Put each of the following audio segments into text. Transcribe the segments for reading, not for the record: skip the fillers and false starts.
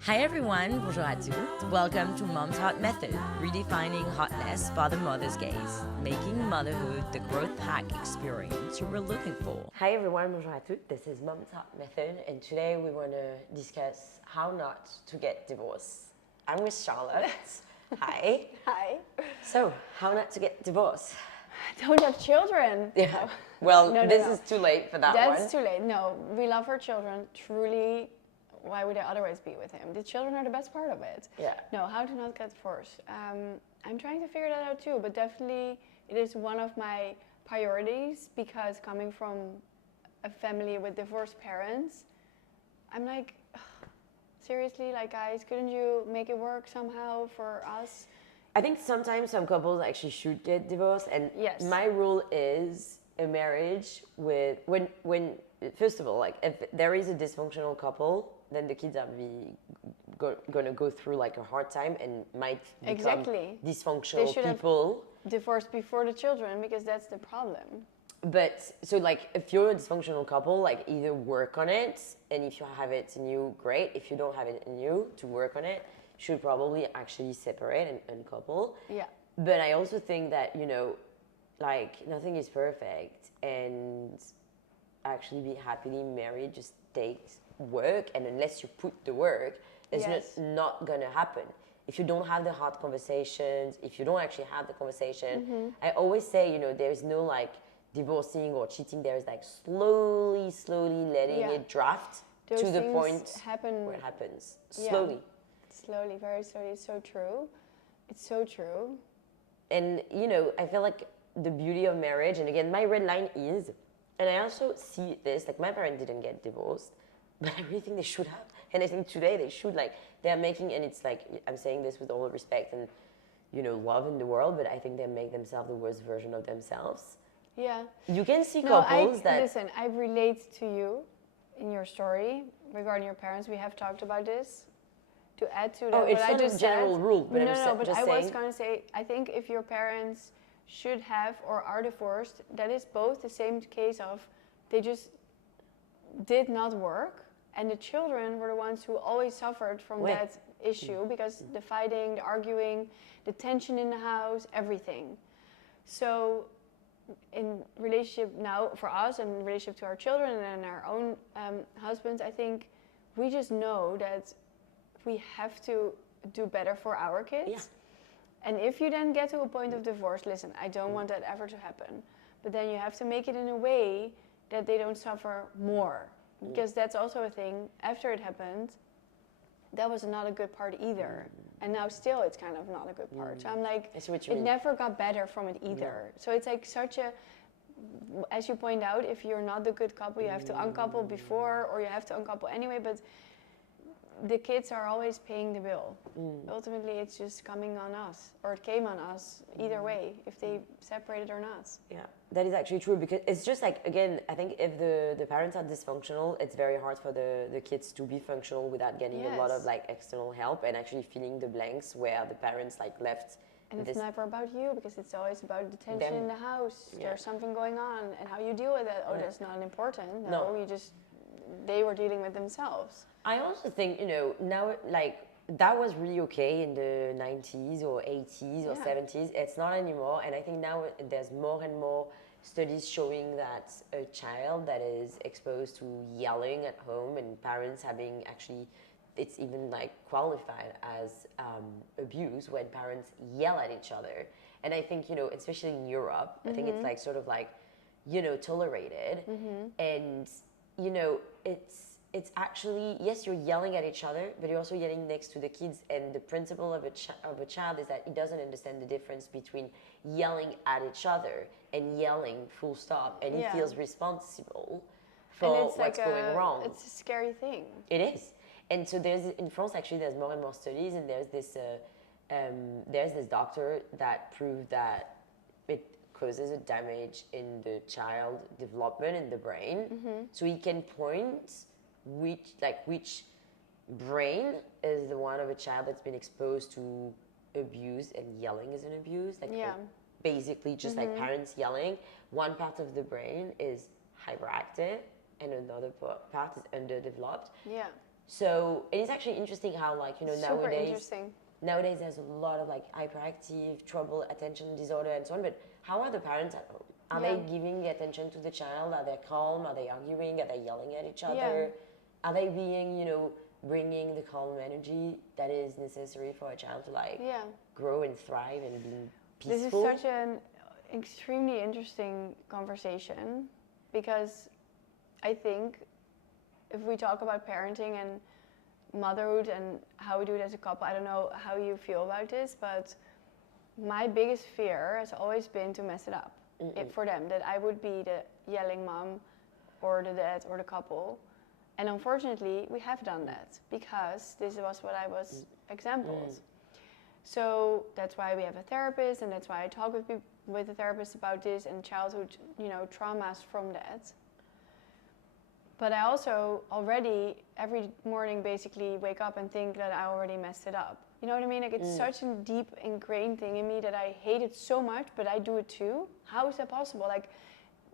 Hi everyone, bonjour à tous. Welcome to Mom's Hot Method, redefining hotness for the mother's gaze, making motherhood the growth hack experience you were looking for. Hi everyone, bonjour à tous. This is Mom's Hot Method, and today we want to discuss how not to get divorced. I'm with Charlotte. Hi. Hi. So, how not to get divorced? Don't have children. Yeah. Well, No, this no. is too late for that one. That's too late. No, we love our children. Truly, why would I otherwise be with him? The children are the best part of it. Yeah. No, how to not get divorced. I'm trying to figure that out too, but definitely it is one of my priorities because coming from a family with divorced parents, I'm like, seriously, like guys, couldn't you make it work somehow for us? I think sometimes some couples actually should get divorced, and Yes. my rule is a marriage with when first of all, like if there is a dysfunctional couple, then the kids are gonna go through like a hard time and might become Exactly. dysfunctional should have- people. Divorced before the children because that's the problem. But so like if you're a dysfunctional couple, like either work on it, and if you have it in you, great. If you don't have it in you, to work on it, you should probably actually separate and uncouple. Yeah. But I also think that, like nothing is perfect, and actually be happily married just takes work, and unless you put the work, it's Yes. not gonna happen. If you don't have the hard conversations, if you don't actually have the conversation, I always say, there's no like divorcing or cheating, there's like slowly letting Yeah. it draft Those to the things point happen where it happens. Yeah. Slowly. Slowly, very slowly. It's so true. It's so true. And I feel like the beauty of marriage, and again, my red line is, and I also see this, like my parents didn't get divorced, but I really think they should have. And I think today they should, like, they're making, and it's like, I'm saying this with all respect and, love in the world, but I think they make themselves the worst version of themselves. Yeah. You can see No, couples that. listen, I relate to you in your story regarding your parents. We have talked about this. To add to that, Oh, it's what I not just a general said, rule, but no, but just I was saying. going to say, I think if your parents should have or are divorced, that is both the same case of they just did not work, and the children were the ones who always suffered from Ouais. that issue because the fighting, the arguing, the tension in the house, everything. So in relationship now for us and in relationship to our children and our own husbands, I think we just know that we have to do better for our kids. Yeah. And if you then get to a point of divorce, listen, I don't want that ever to happen. But then you have to make it in a way that they don't suffer more. Because that's also a thing, after it happened, that was not a good part either. And now still it's kind of not a good part. So I'm like, I see what you it mean. never got better from it either. So it's like such a, as you point out, if you're not the good couple, you have to uncouple before, or you have to uncouple anyway, but the kids are always paying the bill. Ultimately, it's just coming on us, or it came on us, either way, if they separated or not. Yeah, that is actually true, because it's just like, again, I think if the parents are dysfunctional, it's very hard for the kids to be functional without getting a lot of Yes. like external help and actually filling the blanks where the parents like left. And this. it's never about you, because it's always about the tension Them. in the house. Yeah. There's something going on, and how you deal with it. Oh, Yeah. that's not important. No. You just, they were dealing with themselves. I also think, now, like, that was really okay in the 90s or 80s or Yeah. 70s. It's not anymore. And I think now there's more and more studies showing that a child that is exposed to yelling at home and parents having actually, it's even like qualified as abuse when parents yell at each other. And I think, especially in Europe, I think it's like sort of like, tolerated. And, it's actually, yes, you're yelling at each other, but you're also yelling next to the kids. And the principle of a child is that he doesn't understand the difference between yelling at each other and yelling full stop. And he Yeah. feels responsible And for it's what's like going wrong. It's a scary thing. It is. And so in France, actually, there's more and more studies, and there's this doctor that proved that it causes a damage in the child development in the brain. So he can point which brain is the one of a child that's been exposed to abuse, and yelling is an abuse. Like, Yeah. basically just like parents yelling, one part of the brain is hyperactive and another part is underdeveloped. Yeah. So it is actually interesting how, like, you know, Super interesting. nowadays there's a lot of like hyperactive, trouble, attention disorder, and so on. But how are the parents at home? Are they giving the attention to the child? Are they calm? Are they arguing? Are they yelling at each other? Are they being, you know, bringing the calm energy that is necessary for a child to like grow and thrive and be peaceful? This is such an extremely interesting conversation, because I think if we talk about parenting and motherhood and how we do it as a couple, I don't know how you feel about this, but my biggest fear has always been to mess it up for them, that I would be the yelling mom or the dad or the couple. And unfortunately, we have done that, because this was what I was exampled. So that's why we have a therapist, and that's why I talk with a therapist about this and childhood, you know, traumas from that. But I also already every morning basically wake up and think that I already messed it up. You know what I mean? Like, it's such a deep ingrained thing in me that I hate it so much, but I do it too. How is that possible? Like,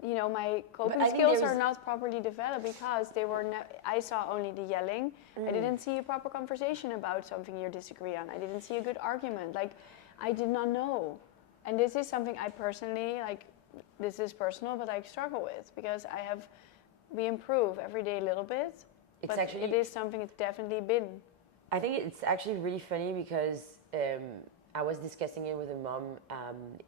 you know, my coping skills are not properly developed because they were. I saw only the yelling. I didn't see a proper conversation about something you disagree on. I didn't see a good argument. Like, I did not know. And this is something I personally, like, this is personal, but I struggle with, because we improve every day a little bit. But it is something it's definitely been. I think it's actually really funny because I was discussing it with a mom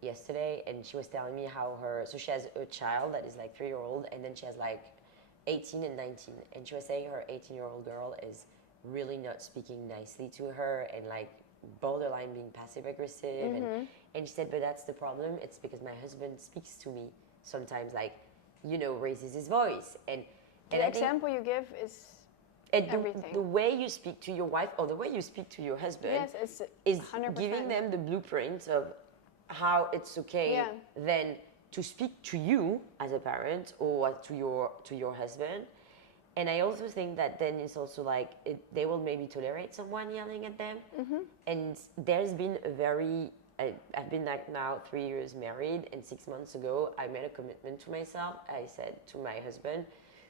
yesterday, and she was telling me how so she has a child that is like 3-year-old, and then she has like 18 and 19, and she was saying her 18-year-old girl is really not speaking nicely to her, and like borderline being passive aggressive, and she said, but that's the problem, it's because my husband speaks to me sometimes, like, you know, raises his voice, and the example you give is everything. The way you speak to your wife or the way you speak to your husband is 100%. Giving them the blueprint of how it's okay then to speak to you as a parent or to your husband. And I also think that then it's also like they will maybe tolerate someone yelling at them. And there's been I've been like now 3 years married, and 6 months ago I made a commitment to myself. I said to my husband,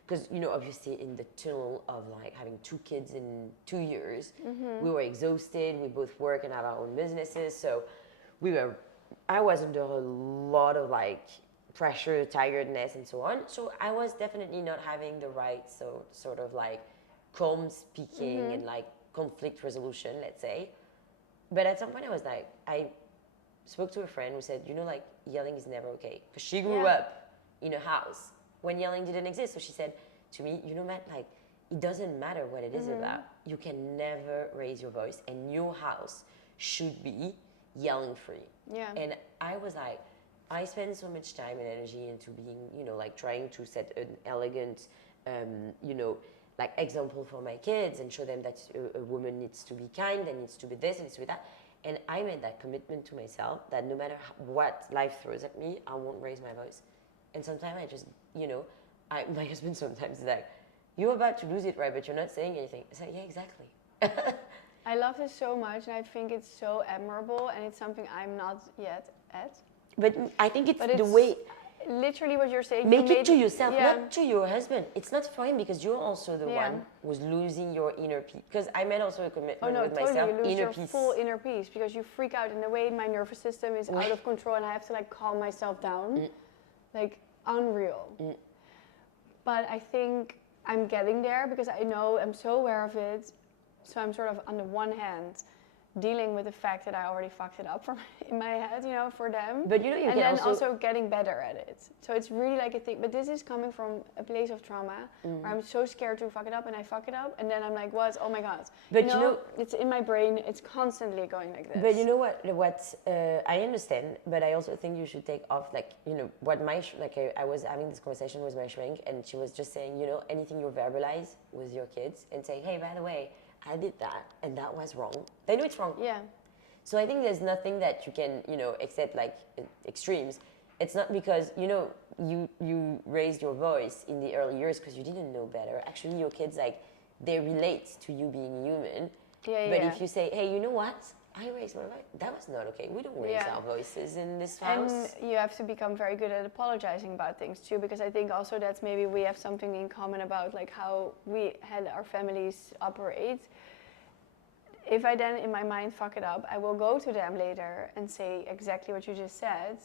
because, you know, obviously in the tunnel of like having 2 kids in 2 years, we were exhausted. We both work and have our own businesses, so I was under a lot of like pressure, tiredness, and so on. So I was definitely not having the right sort of like calm speaking and like conflict resolution, let's say. But at some point I spoke to a friend who said, you know, like, yelling is never okay, because she grew up in a house when yelling didn't exist. So she said to me, you know, Matt, like, it doesn't matter what it is about. You can never raise your voice, and your house should be yelling free. Yeah. And I was like, I spend so much time and energy into being, you know, like trying to set an elegant, you know, like example for my kids and show them that a woman needs to be kind and needs to be this and needs to be that. And I made that commitment to myself that no matter what life throws at me, I won't raise my voice. And sometimes I just, you know, my husband sometimes is like, you're about to lose it, right? But you're not saying anything. It's like, yeah, exactly. I love this so much, and I think it's so admirable, and it's something I'm not yet at. But I think it's the way... Literally what you're saying. Make it to yourself, not to your husband. It's not for him, because you're also the one who's losing your inner peace. Because I made also a commitment with myself. You lose your full inner peace, because you freak out in the way my nervous system is out of control, and I have to like calm myself down. Like, unreal. But I think I'm getting there, because I know I'm so aware of it. So I'm sort of, on the one hand, dealing with the fact that I already fucked it up in my head, you know, for them. But you know, and then also getting better at it. So it's really like a thing. But this is coming from a place of trauma, where I'm so scared to fuck it up, and I fuck it up, and then I'm like, what? Oh my god. But you know, it's in my brain. It's constantly going like this. But you know what? I understand, but I also think you should take off, like, you know, what I was having this conversation with my shrink, and she was just saying, you know, anything you verbalize with your kids and say, hey, by the way, I did that, and that was wrong. They know it's wrong. Yeah. So I think there's nothing that you can, you know, except like extremes. It's not because, you know, you raised your voice in the early years because you didn't know better. Actually, your kids, like, they relate to you being human. But if you say, hey, you know what? I raised my voice. That was not okay. We don't raise our voices in this And house. you have to become very good at apologizing about things too, because I think also that's maybe we have something in common about like how we had our families operate. If I then in my mind fuck it up, I will go to them later and say exactly what you just said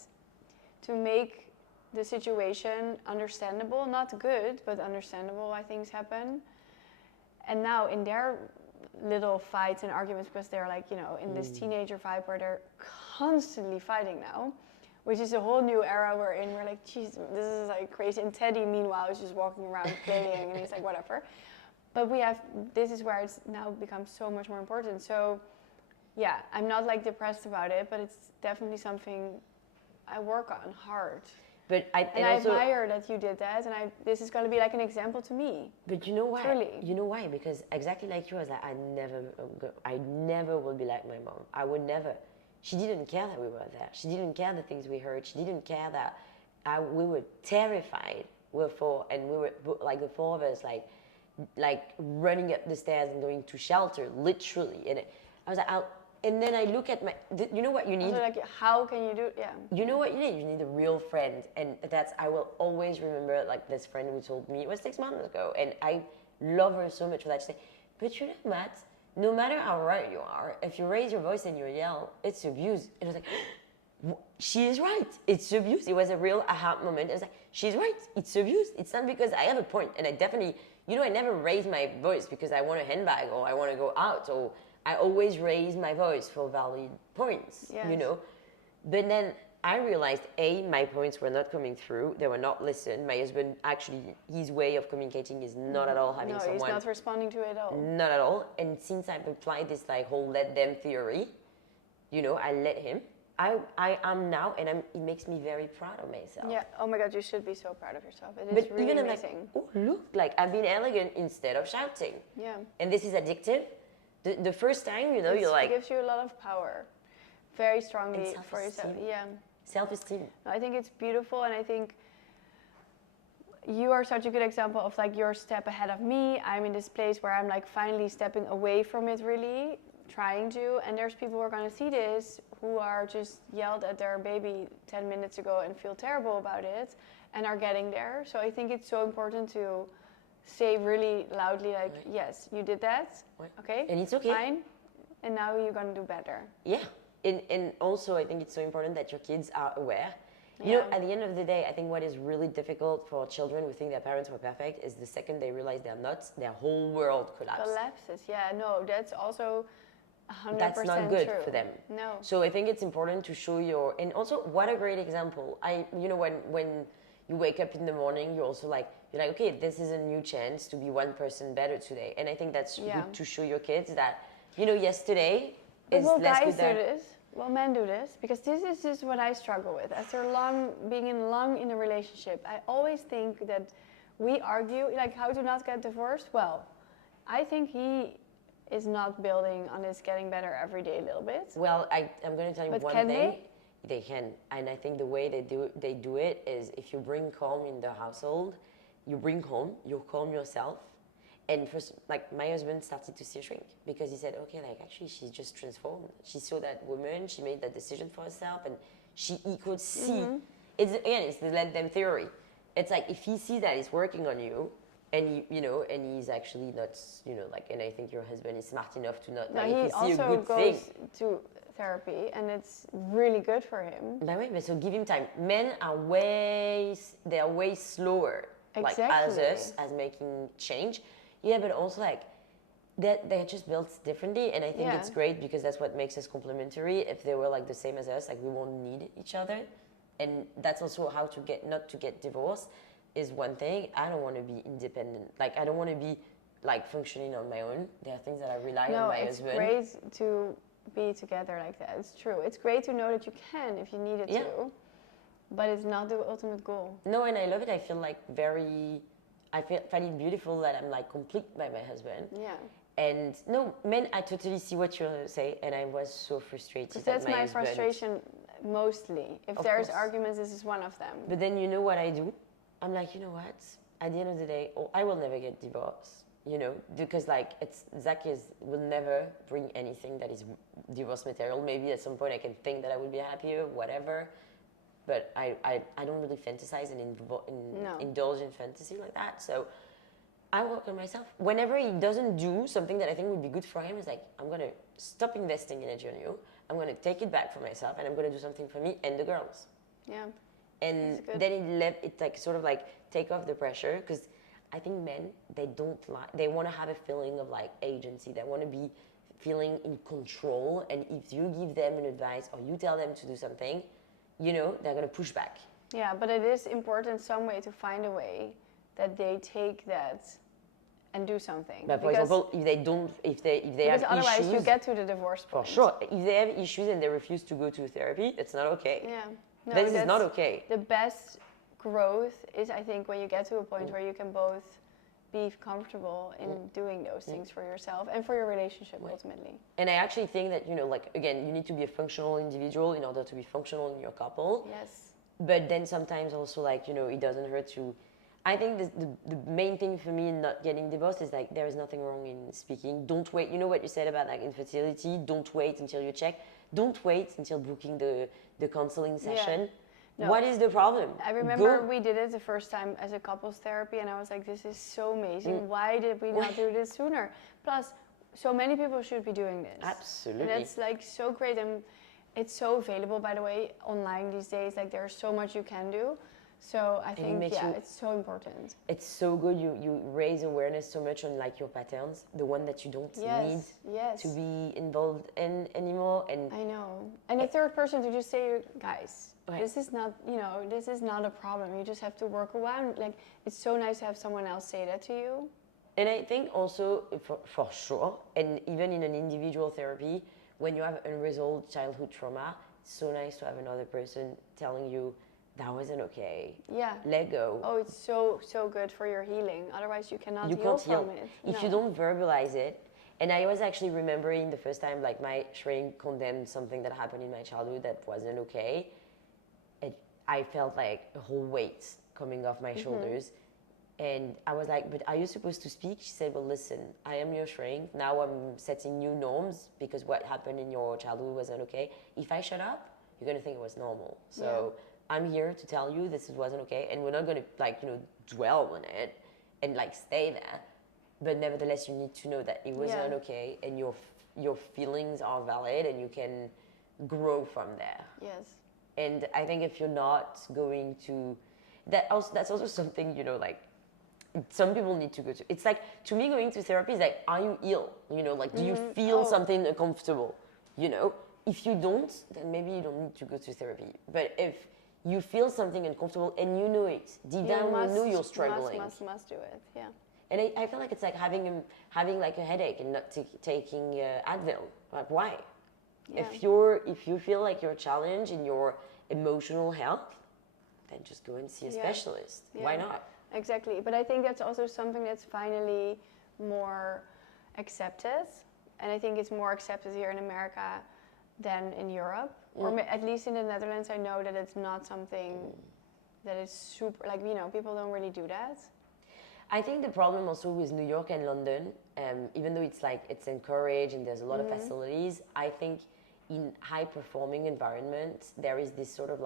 to make the situation understandable, not good, but understandable why things happen. And now in their little fights and arguments, because they're like, you know, in this teenager vibe where they're constantly fighting now, which is a whole new era we're in. We're like, geez, this is like crazy. And Teddy, meanwhile, is just walking around playing, and he's like, whatever. But this is where it's now become so much more important. So yeah, I'm not like depressed about it, but it's definitely something I work on hard. But I admire that you did that, and this is going to be like an example to me. But you know why? Truly. You know why? Because exactly like you, I was like, I never will be like my mom. I would never. She didn't care that we were there. She didn't care the things we heard. She didn't care that we were terrified. We were like the four of us, like running up the stairs and going to shelter, literally. And I was like, and then I look at you know what you need? Also like, how can you do it? Yeah. You know what you need? You need a real friend. And I will always remember like this friend who told me, it was 6 months ago, and I love her so much for that. She said, but you know, Matt, no matter how right you are, if you raise your voice and you yell, it's abuse. And I was like, she is right. It's abuse. It was a real aha moment. I was like, she's right. It's abuse. It's not because I have a point. And I definitely, you know, I never raise my voice because I want a handbag or I want to go out, or I always raise my voice for valid points, you know. But then I realized, my points were not coming through. They were not listened. My husband, actually, his way of communicating is not at all having someone. No, he's not responding to it at all. Not at all. And since I've applied this like whole let them theory, you know, I let him. I am now, and it makes me very proud of myself. Yeah. Oh my God, you should be so proud of yourself. It is really even amazing. I'm like, oh look, like I've been elegant instead of shouting. Yeah. And this is addictive. The first time, you know, you're like... It gives you a lot of power, very strongly for yourself. Yeah. Self-esteem. I think it's beautiful, and I think you are such a good example of like you're a step ahead of me. I'm in this place where I'm like finally stepping away from it, really trying to. And there's people who are going to see this who are just yelled at their baby 10 minutes ago and feel terrible about it and are getting there. So I think it's so important to say really loudly, like, yes, you did that, okay, and it's okay, fine, and now you're gonna do better. Yeah, and also I think it's so important that your kids are aware. You know, at the end of the day, I think what is really difficult for children who think their parents were perfect is the second they realize they're not, their whole world collapses. Yeah, no, that's also 100% that's not good true. for them. No. So I think it's important to show and also what a great example. You know, when you wake up in the morning, you're also like, you're like, okay, this is a new chance to be 1% better today. And I think that's good to show your kids that, you know, yesterday is less good than... Will guys do this? Will men do this? Because this is just what I struggle with. After being long in a relationship, I always think that we argue, like how to not get divorced. Well, I think he is not building on this getting better every day a little bit. Well, I'm going to tell you one thing. They can. And I think the way they do it is if you bring calm in the household, you calm yourself. And first, like my husband started to see a shrink because he said, okay, like actually she's just transformed. She saw that woman, she made that decision for herself, and he could see. It's the let them theory. It's like if he sees that it's working on you, and and he's actually not, like, and I think your husband is smart enough to not. Like, he if he see also a good goes thing, to therapy, and it's really good for him. By the way, but so give him time. Men are way slower, exactly. Like as us, as making change. Yeah, but also like they're just built differently, and I think it's great because that's what makes us complementary. If they were like the same as us, like we won't need each other, and that's also how not to get divorced is one thing. I don't want to be independent. Like I don't want to be like functioning on my own. There are things that I rely on my husband. No, it's great to be together like that. It's true. It's great to know that you can if you needed to, but it's not the ultimate goal. No, and I love it. I feel like I find it beautiful that I'm like complete by my husband. Yeah. And no, men, I totally see what you say, and I was so frustrated. Because that's my frustration mostly. If there's arguments, this is one of them. But then you know what I do? I'm like, you know what? At the end of the day, I will never get divorced. because like Zach will never bring anything that is divorce material. Maybe at some point I can think that I would be happier, whatever. But I don't really fantasize and indulge in fantasy like that. So I work on myself. Whenever he doesn't do something that I think would be good for him, it's like, I'm going to stop investing energy on you. I'm going to take it back for myself, and I'm going to do something for me and the girls. Yeah. And then it like sort of like take off the pressure, because I think men, they want to have a feeling of like agency. They want to be feeling in control. And if you give them an advice or you tell them to do something, they're going to push back. Yeah, but it is important some way to find a way that they take that and do something. But for example, if they have otherwise issues, you get to the divorce point. For sure. If they have issues and they refuse to go to therapy, it's not okay. Yeah. No, this is not okay. The best growth is, I think, when you get to a point where you can both be comfortable in doing those things for yourself and for your relationship ultimately. And I actually think that, again, you need to be a functional individual in order to be functional in your couple. Yes. But then sometimes also, it doesn't hurt to... I think the main thing for me in not getting divorced is there is nothing wrong in speaking. Don't wait. You know what you said about infertility? Don't wait until you check. Don't wait until booking the counseling session. Yeah. No. What is the problem? I remember we did it the first time as a couples therapy, and I was like, this is so amazing. Why did we not do this sooner? Plus, so many people should be doing this. Absolutely. And it's so great, and it's so available, by the way, online these days. There's so much you can do. So I think, it's so important. It's so good. You raise awareness so much on your patterns, the one that you don't need to be involved in anymore. And I know. And a third person to just say, guys, this is not, this is not a problem. You just have to work around. It's so nice to have someone else say that to you. And I think also, for sure, and even in an individual therapy, when you have unresolved childhood trauma, it's so nice to have another person telling you, that wasn't okay. Yeah. Let go. Oh, it's so good for your healing. Otherwise, you cannot heal from it. If you don't verbalize it. And I was actually remembering the first time, my shrink condemned something that happened in my childhood that wasn't okay. I felt like a whole weight coming off my shoulders. And I was like, but are you supposed to speak? She said, well, listen, I am your shrink. Now I'm setting new norms because what happened in your childhood wasn't okay. If I shut up, you're going to think it was normal. So I'm here to tell you this wasn't okay. And we're not going to, dwell on it and stay there. But nevertheless, you need to know that it wasn't okay and your feelings are valid and you can grow from there. Yes. And I think if you're not going to, that's also something, some people need to go to. It's to me, going to therapy is are you ill? Do you feel something uncomfortable? If you don't, then maybe you don't need to go to therapy. But if you feel something uncomfortable and you know it, deep down you know you're struggling. Must do it, yeah. And I feel like it's having a headache and not taking Advil. Why? Yeah. If you feel like you're challenged in your emotional health, then just go and see a specialist. Yeah. Why not? Exactly. But I think that's also something that's finally more accepted. And I think it's more accepted here in America than in Europe. Or at least in the Netherlands, I know that it's not something that is super, people don't really do that. I think the problem also with New York and London, even though it's encouraged and there's a lot of facilities, I think in high-performing environments, there is this sort of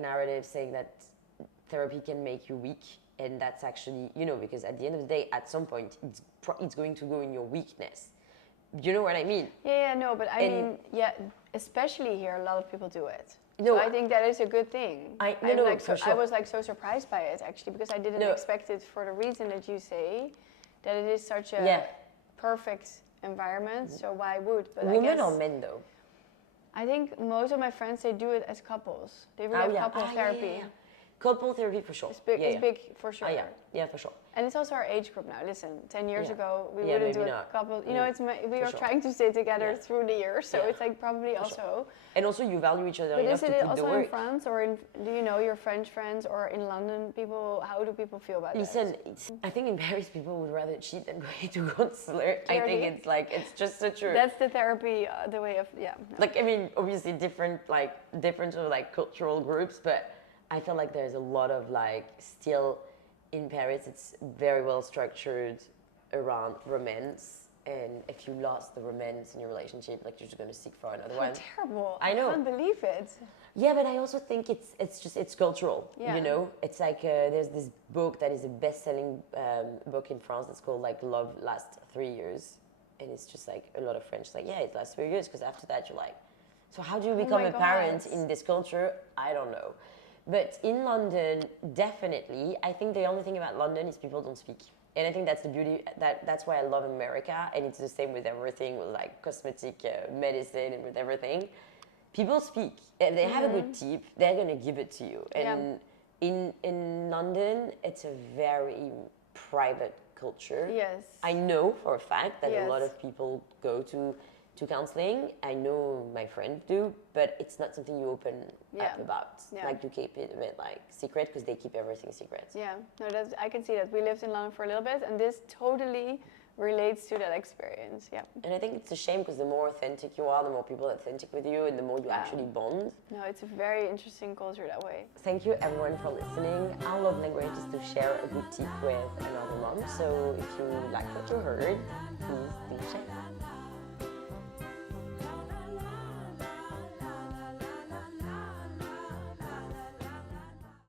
narrative saying that therapy can make you weak, and that's actually, because at the end of the day, at some point, it's going to go in your weakness. You know what I mean? Yeah, no, but I mean, especially here, a lot of people do it. No, so I think that is a good thing. I was so surprised by it actually, because I didn't expect it for the reason that you say, that it is such a perfect environment. So why would? But women or men though? I think most of my friends, they do it as couples. They really have couple therapy. Yeah. Couple therapy for sure. It's big, it's big for sure. Yeah, for sure. And it's also our age group now. Listen, 10 years ago, we wouldn't do a couple. We are trying to stay together through the years, so it's probably also. Sure. And also, you value each other but enough to put the work. But is it also in France, or do you know your French friends, or in London? How do people feel about that? I think in Paris, people would rather cheat than going to counselor. I think it's just such a. That's the therapy, the way of obviously different sort of cultural groups, but I feel like there's a lot of still in Paris, it's very well structured around romance. And if you lost the romance in your relationship, like you're just gonna seek for another How one. terrible. I know. I can't believe it. Yeah, but I also think it's cultural. Yeah. You know, it's like there's this book that is a best-selling book in France that's called like Love Lasts 3 Years, and it's just like a lot of French like, yeah, it lasts 3 years because after that you're like, so how do you become my a parent God. in this culture? I don't know. But in London, definitely, I think the only thing about London is people don't speak. And I think that's the beauty, that's why I love America, and it's the same with everything, with like cosmetic medicine and with everything. People speak. If they have a good tip, they're gonna give it to you. And in London, it's a very private culture. Yes. I know for a fact that a lot Yes. of people go to counseling. I know my friends do, but it's not something you open up about. Yeah. Like you keep it a bit like secret because they keep everything secret. Yeah, no, that's, I can see that. We lived in London for a little bit, and this totally relates to that experience. Yeah. And I think it's a shame because the more authentic you are, the more people are authentic with you, and the more you actually bond. No, it's a very interesting culture that way. Thank you everyone for listening. Our love language is to share a good tip with another mom. So if you like what you heard,